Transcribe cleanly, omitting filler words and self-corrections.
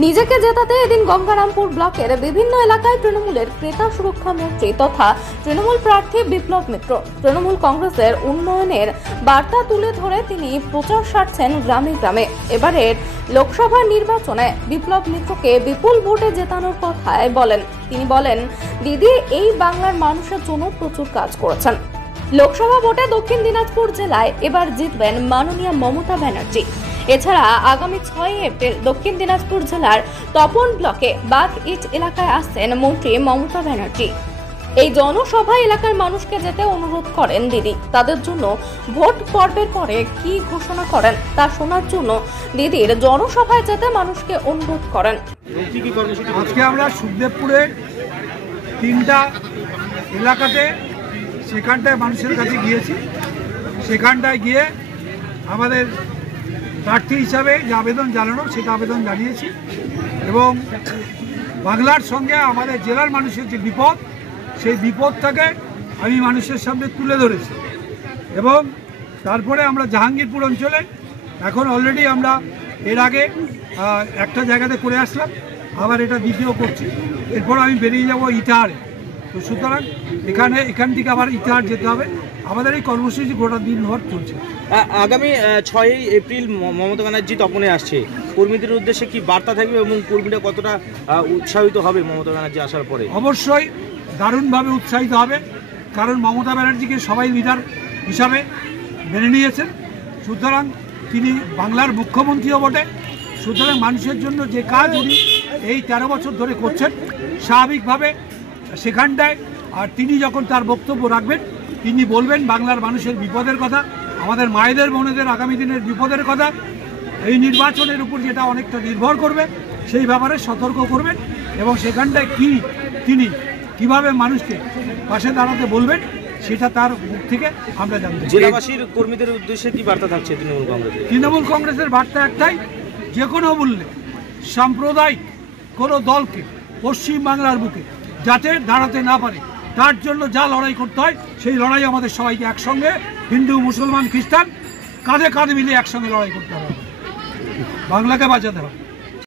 নিজেকে জেতাতে এদিন গঙ্গারামপুর ব্লকের বিভিন্ন এলাকায় তৃণমূলের ক্রেতা সুরক্ষা মন্ত্রী তথা তৃণমূল প্রার্থী বিপ্লব মিত্র তৃণমূল কংগ্রেসের উন্নয়নের বার্তা তুলে ধরে তিনি প্রচার সারছেন গ্রামে গ্রামে। এবারের লোকসভা নির্বাচনে বিপ্লব মিত্রকে বিপুল ভোটে জেতানোর কথাই বলেন। তিনি বলেন, দিদি এই বাংলার মানুষের জন্য প্রচুর কাজ করেছেন। লোকসভা ভোটে দক্ষিণ দিনাজপুর জেলায় এবার জিতবেন মাননীয় মমতা ব্যানার্জি। এছাড়া আগামী 6 এপ্রিল দক্ষিণ দিনাজপুর জেলার তপন ব্লকে বাঘ ইট এলাকায় আসছেন মন্ত্রী মমতা ব্যানার্জি। এই জনসভায় এলাকার মানুষকে যেতে অনুরোধ করেন দিদি। তাদের জন্য ভোট পর্বের পরে কি ঘোষণা করেন তা শোনার জন্য দিদির জনসভায় যেতে মানুষকে অনুরোধ করেন। আজকে আমরা সুখদেবপুরের 3টা এলাকাতে সেখানটায় মানুষের কাছে গিয়েছি। সেখানটায় গিয়ে আমাদের প্রার্থী হিসাবে যে আবেদন জানানো সেটা আবেদন জানিয়েছি এবং বাংলার সঙ্গে আমাদের জেলার মানুষের যে বিপদ সেই বিপদটাকে আমি মানুষের সামনে তুলে ধরেছি এবং তারপরে আমরা জাহাঙ্গীরপুর অঞ্চলে এখন অলরেডি আমরা এর আগে একটা জায়গাতে করে আসলাম, আবার এটা দ্বিতীয় করছি। এরপর আমি বেরিয়ে যাব ইটাহারে। তো সুতরাং এখান থেকে আবার ইটাহার যেতে হবে। আমাদের এই কর্মসূচি গোটা দিন ভর চলছে। আগামী 6 এপ্রিল মমতা ব্যানার্জি তপনে আসছে, কর্মীদের উদ্দেশ্যে কি বার্তা থাকবে এবং কর্মীরা কতটা উৎসাহিত হবে মমতা ব্যানার্জি আসার পরে? অবশ্যই দারুণভাবে উৎসাহিত হবে, কারণ মমতা ব্যানার্জিকে সবাই লিডার হিসাবে মেনে নিয়েছেন। সুতরাং তিনি বাংলার মুখ্যমন্ত্রীও বটে। সুতরাং মানুষের জন্য যে কাজ উনি এই 13 বছর ধরে করছেন স্বাভাবিকভাবে সেখানটায়, আর তিনি যখন তার বক্তব্য রাখবেন তিনি বলবেন বাংলার মানুষের বিপদের কথা, আমাদের মায়েদের বোনেদের আগামী দিনের বিপদের কথা, এই নির্বাচনের উপর যেটা অনেকটা নির্ভর করবে সেই ব্যাপারে সতর্ক করবেন এবং সেখানটায় তিনি কিভাবে মানুষকে পাশে দাঁড়াতে বলবেন সেটা তার মুখ থেকে আমরা জানতে। জেলাবাসীর কর্মীদের উদ্দেশ্যে কি বার্তা থাকছে তৃণমূল কংগ্রেসের বার্তা একটাই, যে কোনো মূল্যে সাম্প্রদায়িক কোনো দলকে পশ্চিমবাংলার বুকে যাতে দাঁড়াতে না পারে তার জন্য যা লড়াই করতে হয় সেই লড়াই আমাদের সবাইকে একসঙ্গে হিন্দু মুসলমান খ্রিস্টান কাঁধে কাঁধে মিলিয়ে একসঙ্গে লড়াই করতে হবে, বাংলাকে বাঁচাতে হবে।